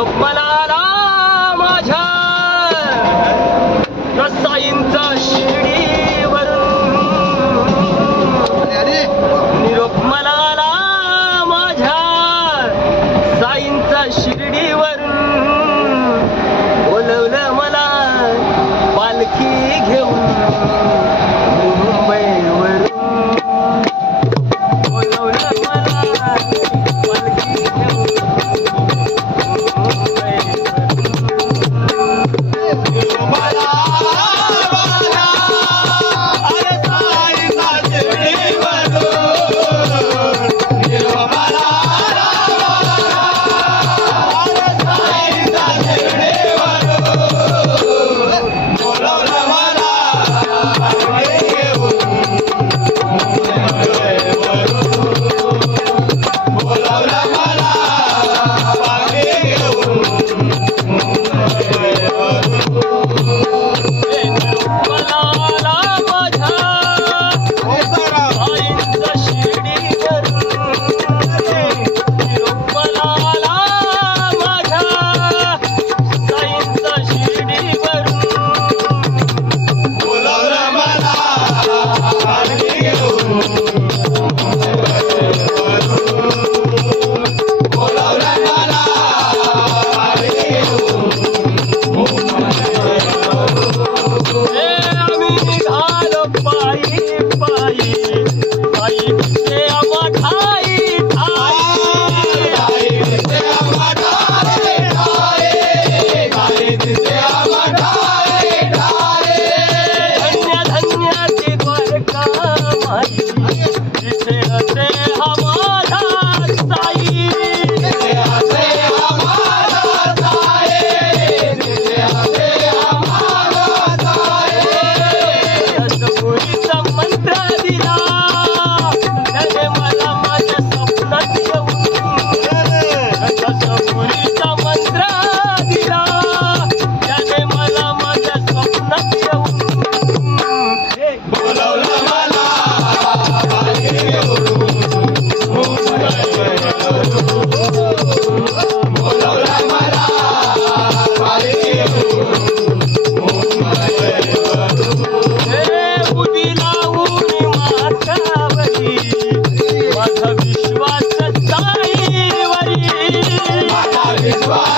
लोकमनाला माझ्या रसाईंचा शिडीवरून निरोप मनाला माझ्या साईंचा शिर्डीवरून. बोलवलं मला पालखी घेऊन. Bye.